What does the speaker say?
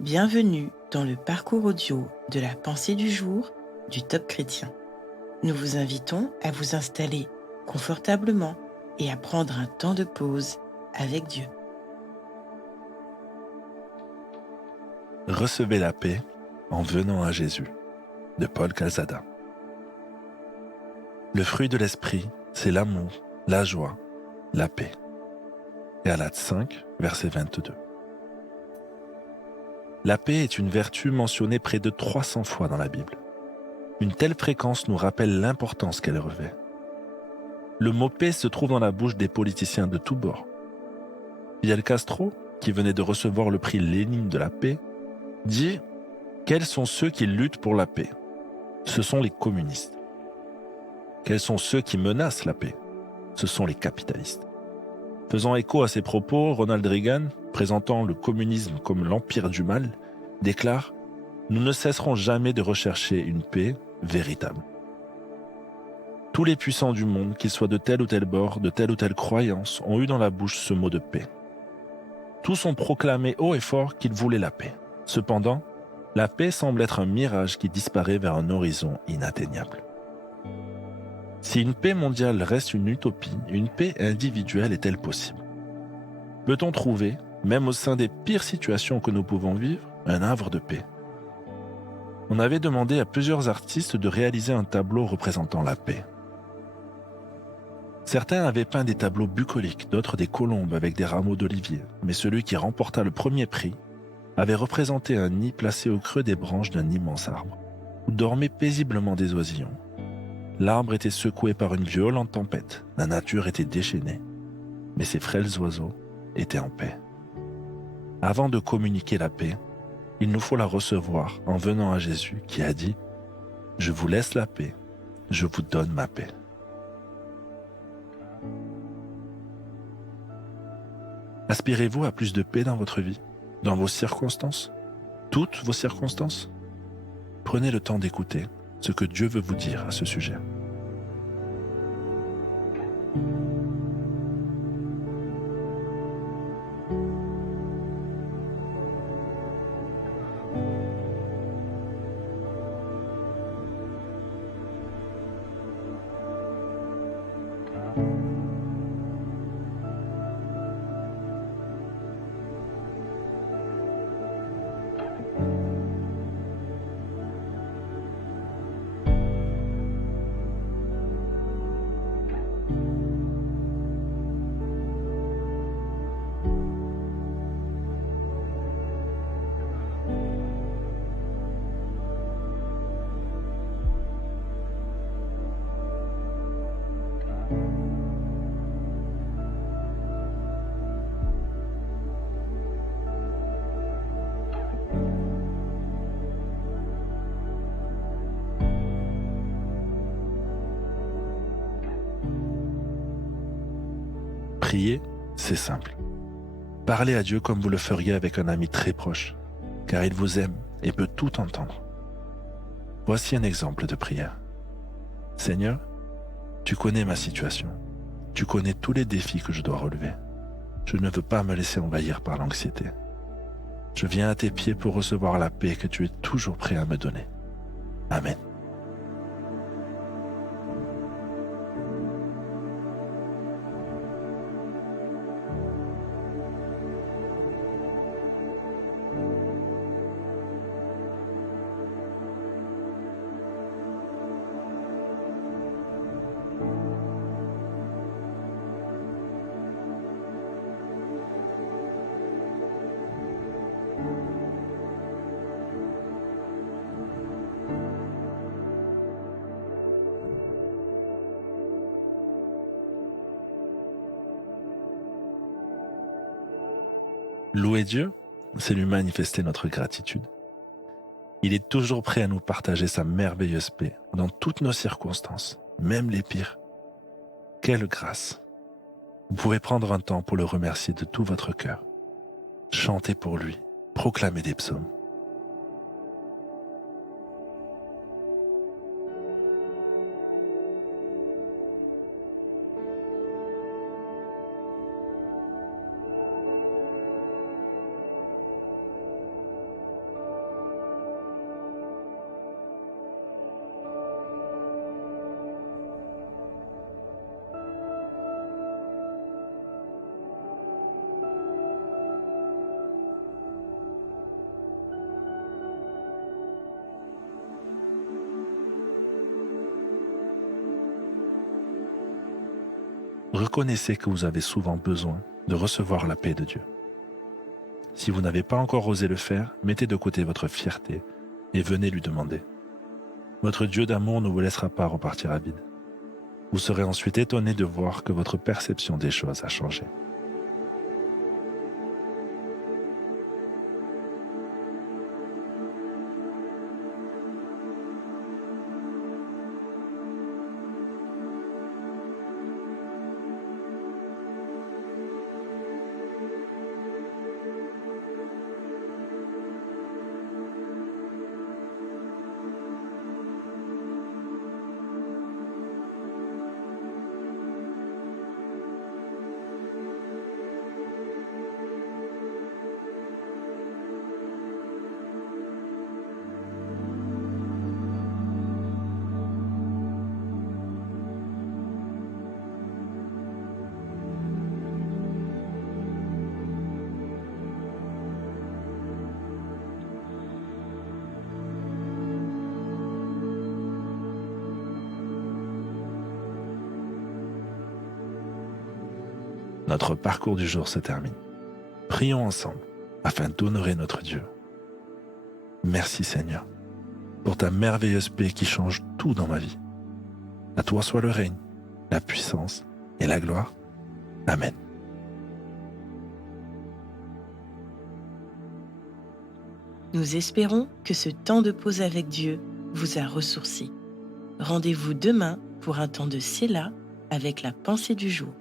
Bienvenue dans le parcours audio de la pensée du jour du Top Chrétien. Nous vous invitons à vous installer confortablement et à prendre un temps de pause avec Dieu. Recevez la paix en venant à Jésus, de Paul Calzada. Le fruit de l'esprit, c'est l'amour, la joie, la paix. Galates 5, verset 22. La paix est une vertu mentionnée près de 300 fois dans la Bible. Une telle fréquence nous rappelle l'importance qu'elle revêt. Le mot paix se trouve dans la bouche des politiciens de tous bords. Fidel Castro, qui venait de recevoir le prix Lénine de la paix, dit « Quels sont ceux qui luttent pour la paix ? Ce sont les communistes. Quels sont ceux qui menacent la paix ? Ce sont les capitalistes. » Faisant écho à ces propos, Ronald Reagan, présentant le communisme comme l'empire du mal, déclare « Nous ne cesserons jamais de rechercher une paix véritable. » Tous les puissants du monde, qu'ils soient de tel ou tel bord, de telle ou telle croyance, ont eu dans la bouche ce mot de paix. Tous ont proclamé haut et fort qu'ils voulaient la paix. Cependant, la paix semble être un mirage qui disparaît vers un horizon inatteignable. Si une paix mondiale reste une utopie, une paix individuelle est-elle possible ? Peut-on trouver, même au sein des pires situations que nous pouvons vivre, un havre de paix ? On avait demandé à plusieurs artistes de réaliser un tableau représentant la paix. Certains avaient peint des tableaux bucoliques, d'autres des colombes avec des rameaux d'olivier, mais celui qui remporta le premier prix avait représenté un nid placé au creux des branches d'un immense arbre, où dormaient paisiblement des oisillons. L'arbre était secoué par une violente tempête, la nature était déchaînée, mais ces frêles oiseaux étaient en paix. Avant de communiquer la paix, il nous faut la recevoir en venant à Jésus qui a dit « Je vous laisse la paix, je vous donne ma paix ». Aspirez-vous à plus de paix dans votre vie, dans vos circonstances, toutes vos circonstances ? Prenez le temps d'écouter ce que Dieu veut vous dire à ce sujet. Prier, c'est simple. Parlez à Dieu comme vous le feriez avec un ami très proche, car il vous aime et peut tout entendre. Voici un exemple de prière. Seigneur, tu connais ma situation. Tu connais tous les défis que je dois relever. Je ne veux pas me laisser envahir par l'anxiété. Je viens à tes pieds pour recevoir la paix que tu es toujours prêt à me donner. Amen. Louer Dieu, c'est lui manifester notre gratitude. Il est toujours prêt à nous partager sa merveilleuse paix dans toutes nos circonstances, même les pires. Quelle grâce! Vous pouvez prendre un temps pour le remercier de tout votre cœur. Chantez pour lui, proclamez des psaumes. reconnaissez que vous avez souvent besoin de recevoir la paix de Dieu. Si vous n'avez pas encore osé le faire, mettez de côté votre fierté et venez lui demander. Votre Dieu d'amour ne vous laissera pas repartir à vide. Vous serez ensuite étonné de voir que votre perception des choses a changé. Notre parcours du jour se termine. Prions ensemble afin d'honorer notre Dieu. Merci Seigneur pour ta merveilleuse paix qui change tout dans ma vie. À toi soit le règne, la puissance et la gloire. Amen. Nous espérons que ce temps de pause avec Dieu vous a ressourci. Rendez-vous demain pour un temps de Séla avec la pensée du jour.